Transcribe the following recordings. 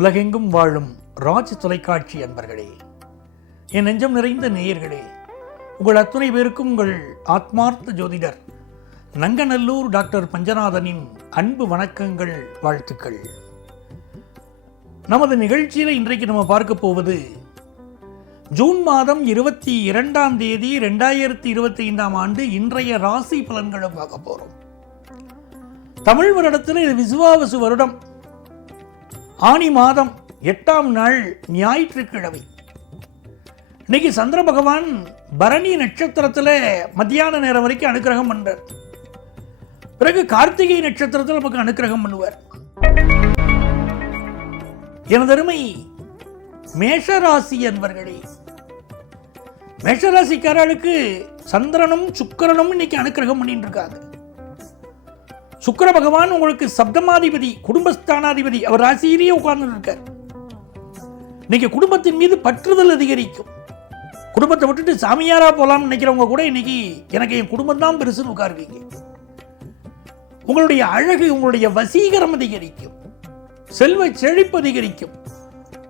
உலகெங்கும் வாழும் ராஜ் தொலைக்காட்சி அன்பர்களே, என் நெஞ்சம் நிறைந்த நேயர்களே, உங்கள் அத்துணை பேருக்கும் உங்கள் ஆத்மார்த்த ஜோதிடர் நங்கநல்லூர் டாக்டர் பஞ்சநாதனின் அன்பு வணக்கங்கள், வாழ்த்துக்கள். நமது நிகழ்ச்சியில் இன்றைக்கு நம்ம பார்க்க போவது ஜூன் மாதம் 22ஆம் தேதி 2025ஆம் ஆண்டு இன்றைய ராசி பலன்களை பார்க்க போறோம். தமிழ் வருடத்தில் இது விசுவாவசு வருடம், ஆனி மாதம் 8ஆம் நாள் ஞாயிற்றுக்கிழமை. இன்னைக்கு சந்திர பகவான் பரணி நட்சத்திரத்தில் மத்தியான நேரம் வரைக்கும் அனுக்கிரகம் பண்றார். பிறகு கார்த்திகை நட்சத்திரத்தில் நமக்கு அனுக்கிரகம் பண்ணுவார். எனதருமை மேஷராசி என்பர்களே, மேஷராசிக்காரர்களுக்கு சந்திரனும் சுக்கிரனும் இன்னைக்கு அனுக்கிரகம் பண்ணிட்டு இருக்காங்க. சுக்கிர பகவான் உங்களுக்கு சப்தமாதிபதி, குடும்பஸ்தானாதிபதி, அவர் ராசியிலேயே உட்கார்ந்து இருக்கார். இன்னைக்கு குடும்பத்தின் மீது பற்றுதல் அதிகரிக்கும். குடும்பத்தை விட்டுட்டு சாமியாரா போலாம்னு நினைக்கிறவங்க கூட இன்னைக்கு எனக்கு என் குடும்பம் தான் பெருசுன்னு உட்காருவீங்க. உங்களுடைய அழகு, உங்களுடைய வசீகரம் அதிகரிக்கும், செல்வ செழிப்பு அதிகரிக்கும்.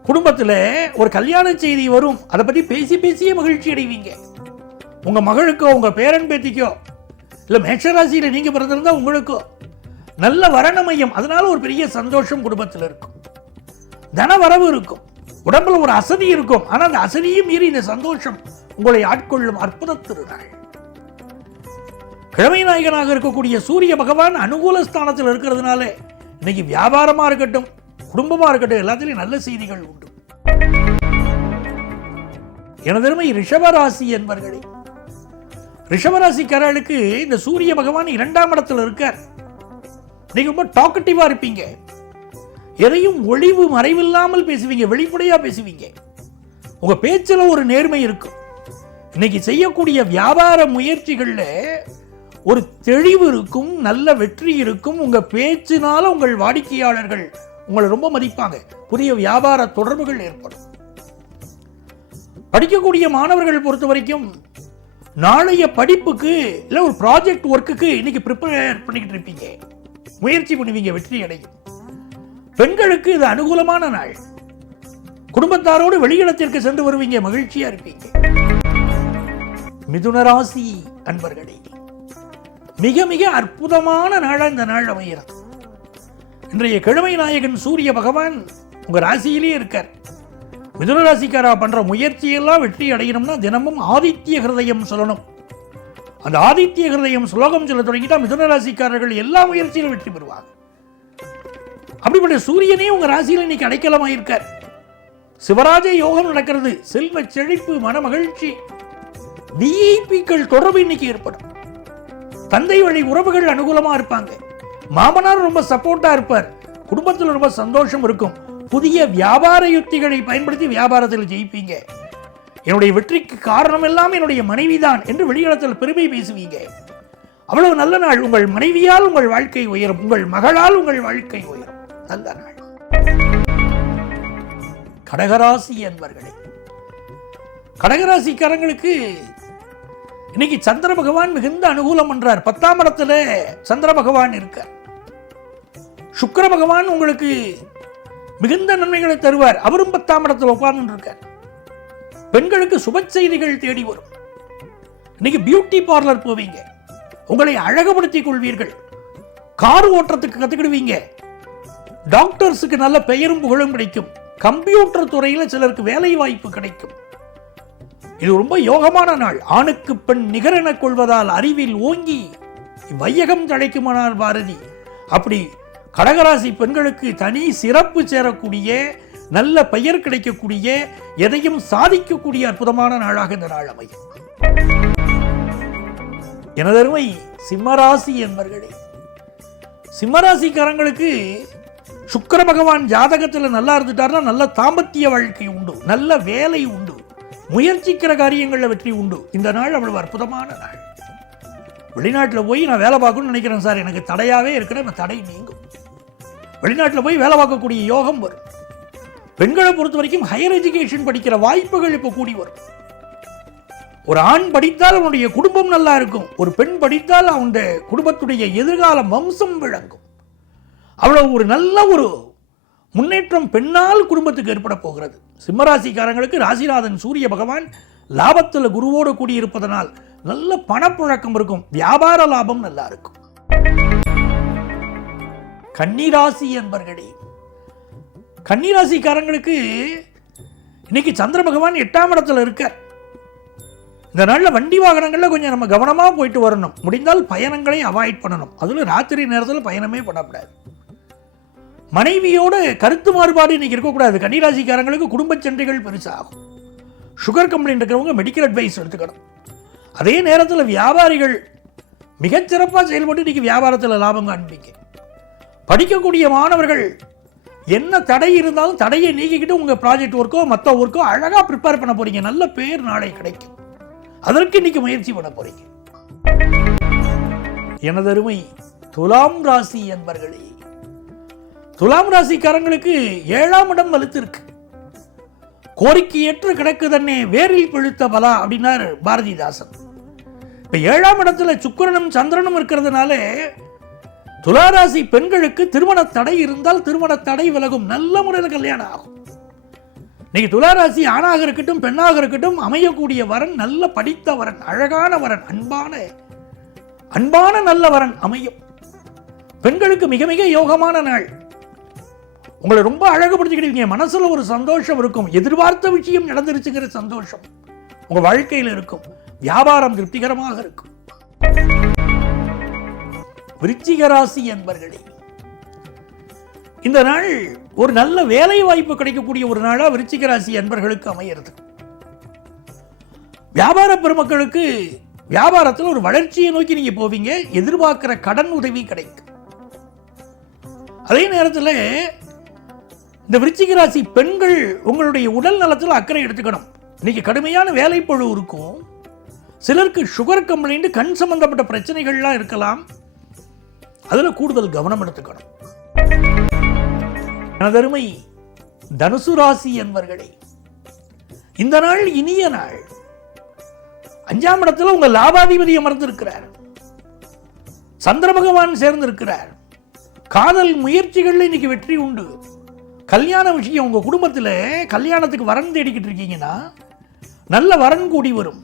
குடும்பத்தில் ஒரு கல்யாண செய்தி வரும், அதை பத்தி பேசி பேசியே மகிழ்ச்சி அடைவீங்க. உங்க மகளுக்கோ உங்க பேரன் பேத்திக்கோ, இல்லை மேஷராசியில் நீங்க பிறந்திருந்தா உங்களுக்கோ நல்ல வரணமயம், அதனால ஒரு பெரிய சந்தோஷம் குடும்பத்தில் இருக்கும். தன வரவு இருக்கும், உடம்புல ஒரு அசதி இருக்கும். ஆனால் அந்த அசதியும் மீறி இந்த சந்தோஷம் உங்களை ஆட்கொள்ளும் அற்புத திருநாள். கிழமை நாயகனாக இருக்கக்கூடிய சூரிய பகவான் அனுகூல ஸ்தானத்தில் இருக்கிறதுனால இன்னைக்கு வியாபாரமா இருக்கட்டும், குடும்பமா இருக்கட்டும், எல்லாத்திலையும் நல்ல செய்திகள் உண்டு. எனதருமை ரிஷபராசி என்பர்களே, ரிஷபராசிக்காரர்களுக்கு இந்த சூரிய பகவான் 2ஆம் இடத்துல இருக்கார். நீங்க ரொம்ப டாக்கட்டிவா இருப்பீங்க. எதையும் ஒளிவு மறைவில்லாமல் பேசுவீங்க, வெளிப்படையா பேசுவீங்க. உங்க பேச்சுல ஒரு நேர்மை இருக்கும். இன்னைக்கு செய்யக்கூடிய வியாபார முயற்சிகள்ல ஒரு தெளிவு இருக்கும், நல்ல வெற்றி இருக்கும். உங்க பேச்சினால உங்கள் வாடிக்கையாளர்கள் உங்களை ரொம்ப மதிப்பாங்க. புதிய வியாபார தொடர்புகள் ஏற்படும். படிக்கக்கூடிய மாணவர்கள் பொறுத்த வரைக்கும் நாளைய படிப்புக்கு இல்லை ஒரு ப்ராஜெக்ட் ஒர்க்குக்கு இன்னைக்கு ப்ரிப்பேர் பண்ணிக்கிட்டு இருப்பீங்க, முயற்சி பண்ணுவீங்க, வெற்றி அடையும். பெண்களுக்கு இது அனுகூலமான நாள். குடும்பத்தாரோடு வெளியிடத்திற்கு சென்று வருவீங்க, மகிழ்ச்சியா இருப்பீங்க. மிதுன ராசி அன்பர்களே, மிக மிக அற்புதமான நாளா இந்த நாள் அமைகிறது. இன்றைய கிழமை நாயகன் சூரிய பகவான் உங்க ராசியிலே இருக்கார். மிதுன ராசிக்காரா பண்ற முயற்சியெல்லாம் வெற்றி அடையணும்னா தினமும் ஆதித்ய ஹிருதயம் சொல்லணும். அந்த ஆதித்ய ஹிருதயம் ஸ்லோகம் சொல்ல தொடங்கிட்டா மிதுன ராசிக்காரர்கள் எல்லா முயற்சியிலும் வெற்றி பெறுவாங்க. அப்படிப்பட்ட சூரியனே உங்க ராசியில் இன்னைக்கு அடைக்கலமாயிருக்கார். சிவராஜ யோகம் நடக்கிறது, செல்வ செழிப்பு, மன மகிழ்ச்சி, விஐபிக்கள் தொடர்பு இன்னைக்கு ஏற்படும். தந்தை வழி உறவுகள் அனுகூலமா இருப்பாங்க. மாமனார் ரொம்ப சப்போர்ட்டா இருப்பார். குடும்பத்தில் ரொம்ப சந்தோஷம் இருக்கும். புதிய வியாபார யுக்திகளை பயன்படுத்தி வியாபாரத்தில் ஜெயிப்பீங்க. என்னுடைய வெற்றிக்கு காரணம் எல்லாம் என்னுடைய மனைவிதான் என்று வெளியிடத்தில் பெருமை பேசுவீங்க. அவ்வளவு நல்ல நாள். உங்கள் மனைவியால் உங்கள் வாழ்க்கை உயரும், உங்கள் மகளால் உங்கள் வாழ்க்கை உயரும். நல்ல நாள். கடகராசி என்பர்களே, கடகராசிக்காரங்களுக்கு இன்னைக்கு சந்திர பகவான் மிகுந்த அனுகூலம் பண்றார். 10ஆம் இடத்துல சந்திர பகவான் இருக்கார். சுக்கிர பகவான் உங்களுக்கு மிகுந்த நன்மைகளை தருவார். அவரும் 10ஆம் இடத்துல உட்கார்ந்து இருக்கார். பெண்களுக்கு சுப செய்திகள் தேடி வரும். இன்னைக்கு பியூட்டி பார்லர் போவீங்க, உங்களை அழகுபடுத்திக் கொள்வீர்கள். கார் ஓட்டுறதுக்கு கத்துக்கிடுவீங்க. டாக்டர்ஸுக்கு நல்ல பெயரும் புகழும் கிடைக்கும். கம்ப்யூட்டர் துறையில சிலருக்கு வேலை வாய்ப்பு கிடைக்கும். இது ரொம்ப யோகமான நாள். ஆணுக்கு பெண் நிகரென கொள்வதால் அறிவில் ஓங்கி வையகம் தழைக்குமானார் பாரதி. அப்படி கடகராசி பெண்களுக்கு தனி சிறப்பு சேரக்கூடிய, நல்ல பெயர் கிடைக்கக்கூடிய, எதையும் சாதிக்கக்கூடிய அற்புதமான நாளாக இந்த நாள் அமையும். எனதருமை சிம்மராசி என்பர்களே, சிம்மராசிக்காரங்களுக்கு சுக்கிர பகவான் ஜாதகத்தில் நல்லா இருந்துட்டார்னா நல்ல தாம்பத்திய வாழ்க்கை உண்டு, நல்ல வேலை உண்டு, முயற்சிக்கிற காரியங்களில் வெற்றி உண்டு. இந்த நாள் அவ்வளவு அற்புதமான நாள். வெளிநாட்டில் போய் நான் வேலை பார்க்கணும்னு நினைக்கிறேன் சார், எனக்கு தடையாவே இருக்கிற அந்த தடை நீங்கும். வெளிநாட்டில் போய் வேலை பார்க்கக்கூடிய யோகம் வரும். பெண்களை பொறுத்த வரைக்கும் ஹையர் எஜுகேஷன் படிக்கிற வாய்ப்புகள் இப்போ கூடி வரும். ஒரு ஆண் படித்தால் அவனுடைய குடும்பம் நல்லா இருக்கும். ஒரு பெண் படித்தால் அவனுடைய குடும்பத்துடைய எதிர்கால வம்சம் விளங்கும். அவ்வளவு ஒரு நல்ல ஒரு முன்னேற்றம் பெண்ணால் குடும்பத்துக்கு ஏற்பட போகிறது. சிம்மராசிக்காரங்களுக்கு ராசிநாதன் சூரிய பகவான் லாபத்தில் குருவோடு கூடியிருப்பதனால் நல்ல பணப்புழக்கம் இருக்கும். வியாபார லாபம் நல்லா இருக்கும். கன்னிராசி என்பர்களே, கன்னிராசிக்காரங்களுக்கு இன்னைக்கு சந்திர பகவான் 8ஆம் இடத்துல இருக்கார். இந்த நாளில் வண்டி வாகனங்களில் கொஞ்சம் நம்ம கவனமாக போயிட்டு வரணும். முடிந்தால் பயணங்களை அவாய்ட் பண்ணணும். அதில் ராத்திரி நேரத்தில் பயணமே பண்ணக்கூடாது. மனைவியோட கருத்து மாறுபாடு இன்னைக்கு இருக்கக்கூடாது. கன்னிராசிக்காரங்களுக்கு குடும்ப சண்டைகள் பெருசாகும். சுகர் கம்ப்ளைண்ட் இருக்கிறவங்க மெடிக்கல் அட்வைஸ் எடுத்துக்கணும். அதே நேரத்தில் வியாபாரிகள் மிகச்சிறப்பாக செயல்பட்டு இன்னைக்கு வியாபாரத்தில் லாபம் காண்பீங்க. படிக்கக்கூடிய மாணவர்கள் என்ன தடை இருந்தாலும் தடையை நீக்கிக்கிட்டு உங்கள் ப்ராஜெக்ட் ஒர்க்கோ மற்ற ஒர்க்கோ அழகாக ப்ரிப்பேர் பண்ண போறீங்க. நல்ல பேர் நாளை கிடைக்கும். அதற்கு இன்னைக்கு முயற்சி பண்ண போறீங்க. எனதருமை துலாம் ராசி என்பர்களே, துலாம் ராசிக்காரங்களுக்கு 7ஆம் இடம் வலுத்து இருக்கு. கோரிக்கையற்று கிடக்கு தன்னே வேரில் பழுத்த பலா அப்படின்னார் பாரதிதாசன். இப்ப 7ஆம் இடத்துல சுக்கிரனும் சந்திரனும் இருக்கிறதுனால துளாராசி பெண்களுக்கு திருமண தடை இருந்தால் திருமண தடை விலகும். நல்ல முறையில் கல்யாணம் ஆகும். இன்னைக்கு துளாராசி ஆணாக இருக்கட்டும் பெண்ணாக இருக்கட்டும் அமையக்கூடிய வரன் நல்ல படித்த வரன், அழகான வரன், அன்பான நல்ல வரன் அமையும். பெண்களுக்கு மிக மிக யோகமான நாள். உங்களை ரொம்ப அழகுபடுத்திக்கிட்டீங்க. மனசுல ஒரு சந்தோஷம் இருக்கும். எதிர்பார்த்த விஷயம் நடந்துருச்சுங்கிற சந்தோஷம் உங்க வாழ்க்கையில் இருக்கும். வியாபாரம் திருப்திகரமாக இருக்கும். விருச்சிக ராசி என்பர்களே, இந்த நாள் ஒரு நல்ல வேலை வாய்ப்பு கிடைக்கக்கூடிய ஒரு நாளா விருச்சிக ராசி என்பர்களுக்கு அமைகிறது. வியாபார பெருமக்களுக்கு வியாபாரத்தில் ஒரு வளர்ச்சியை நோக்கி நீங்க போவீங்க. எதிர்பார்க்கிற கடன் உதவி கிடைக்கும். அதே நேரத்தில் இந்த விருச்சிக ராசி பெண்கள் உங்களுடைய உடல் நலத்தில் அக்கறை எடுத்துக்கணும். இன்னைக்கு கடுமையான வேலைப்பழு இருக்கும். சிலருக்கு சுகர் கம்ப்ளைண்ட், கண் சம்பந்தப்பட்ட பிரச்சனைகள்லாம் இருக்கலாம். அதில் கூடுதல் கவனம் எடுத்துக்கணும். எனதருமை தனுசு ராசி என்பர்களே, இந்த நாள் இனிய நாள். 5ஆம் இடத்துல உங்க லாபாதிபதி அமர்ந்திருக்கிறார். சந்திர பகவான் சேர்ந்திருக்கிறார். காதல் முயற்சிகள்ல இன்னைக்கு வெற்றி உண்டு. கல்யாண விஷயம் உங்க குடும்பத்தில் கல்யாணத்துக்கு வரன் தேடிக்கிட்டு இருக்கீங்கன்னா நல்ல வரன் கூடி வரும்.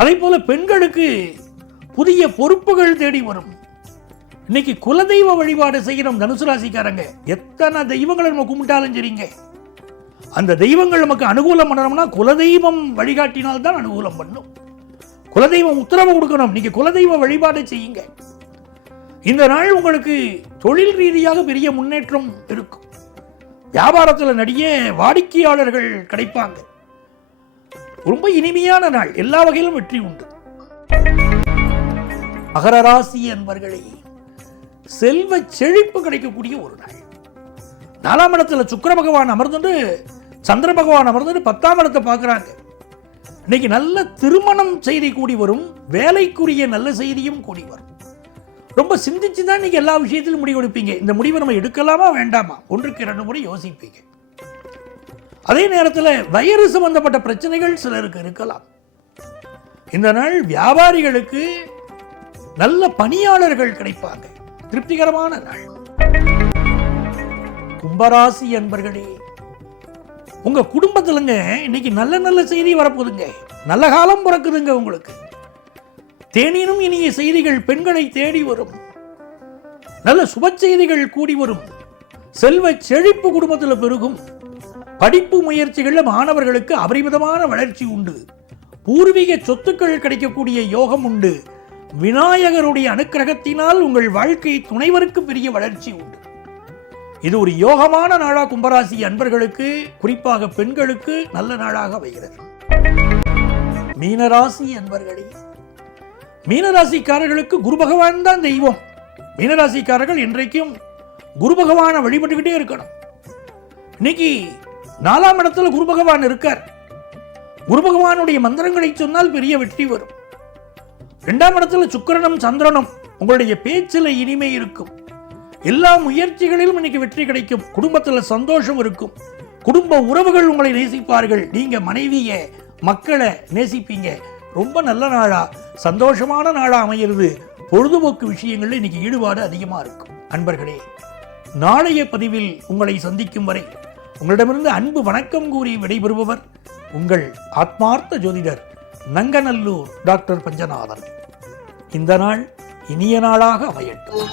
அதே போல பெண்களுக்கு புதிய பொறுப்புகள் தேடி வரும். இன்னைக்கு குலதெய்வ வழிபாடு செய்யணும். தனுசு ராசிக்காரங்க எத்தனை தெய்வங்களை நம்ம கும்பிட்டாலும் சரிங்க, அந்த தெய்வங்கள் நமக்கு அனுகூலம் பண்ணணும்னா குலதெய்வம் வழிகாட்டினால்தான் அனுகூலம் பண்ணும். குலதெய்வம் உத்தரவு கொடுக்கணும். நீங்க குலதெய்வ வழிபாடு செய்யுங்க. இந்த நாள் உங்களுக்கு தொழில் ரீதியாக பெரிய முன்னேற்றம் இருக்கும். வியாபாரத்தில் நடிக வாடிக்கையாளர்கள் கிடைப்பாங்க. ரொம்ப இனிமையான நாள். எல்லா வகையிலும் வெற்றி உண்டு. மகர ராசி என்பர்களே, செல்வ செழிப்பு கிடைக்கக்கூடிய ஒரு நாள். 4ஆம் இடத்துல சுக்கிர பகவான் அமர்ந்து சந்திர பகவான் அமர்ந்து 10ஆம் இடத்தை பார்க்கிறாங்க. இன்னைக்கு நல்ல திருமணம் செய்தி கூடி வரும். வேலைக்குரிய நல்ல செய்தியும் கூடி வரும். ரொம்ப சிந்திச்சு தான் நீங்க எல்லா விஷயத்திலும் முடிவு எடுப்பீங்க. இந்த முடிவை நம்ம எடுக்கலாமா வேண்டாமா, 1க்கு 2 முறை யோசிப்பீங்க. அதே நேரத்தில் வயிறு சம்பந்தப்பட்ட பிரச்சனைகள் சிலருக்கு இருக்கலாம். இந்த நாள் வியாபாரிகளுக்கு நல்ல பணியாளர்கள் கிடைப்பாங்க. திருப்திகரமான நாள். கும்பராசி என்பர்களே, உங்க குடும்பத்திலங்க இன்னைக்கு நல்ல நல்ல செய்தி வரப்போகுதுங்க. நல்ல காலம் பிறக்குதுங்க உங்களுக்கு. தேனினும் இனிய செய்திகள் பெண்களை தேடி வரும். நல்ல சுப செய்திகள் கூடி வரும். செல்வ செழிப்பு குடும்பத்தில் பெருகும். படிப்பு முயற்சிகளில் மாணவர்களுக்கு அபரிமிதமான வளர்ச்சி உண்டு. பூர்வீக சொத்துக்கள் கிடைக்கக்கூடிய யோகம் உண்டு. விநாயகருடைய அனுக்கிரகத்தினால் உங்கள் வாழ்க்கை துணைவருக்கு பெரிய வளர்ச்சி உண்டு. இது ஒரு யோகமான நாளா கும்பராசி அன்பர்களுக்கு, குறிப்பாக பெண்களுக்கு நல்ல நாளாக அமைகிறது. மீனராசி அன்பர்களே, மீனராசிக்காரர்களுக்கு குரு பகவான் தான் தெய்வம். மீனராசிக்காரர்கள் இன்றைக்கும் குரு பகவானை வழிபட்டுக்கிட்டே இருக்கணும். இன்னைக்கு 4ஆம் இடத்துல குரு பகவான் இருக்கார். குரு பகவானுடைய மந்திரங்களை சொன்னால் பெரிய வெற்றி வரும். 2ஆம் இடத்துல சுக்கிரனும் சந்திரனும் உங்களுடைய பேச்சில் இனிமை இருக்கும். எல்லா முயற்சிகளிலும் இன்னைக்கு வெற்றி கிடைக்கும். குடும்பத்தில் சந்தோஷம் இருக்கும். குடும்ப உறவுகள் உங்களை நேசிப்பார்கள். நீங்க மனைவியை மக்களை நேசிப்பீங்க. ரொம்ப நல்ல நாளா, சந்தோஷமான நாளா அமைகிறது. பொழுதுபோக்கு விஷயங்கள்ல இன்னைக்கு ஈடுபாடு அதிகமா இருக்கும். அன்பர்களே, நாளைய பதிவில் உங்களை சந்திக்கும் வரை உங்களிடமிருந்து அன்பு வணக்கம் கூறி விடைபெறுபவர் உங்கள் ஆத்மார்த்த ஜோதிடர் நங்கநல்லூர் டாக்டர் பஞ்சநாதன். இந்த நாள் இனிய நாளாக அமையட்டும்.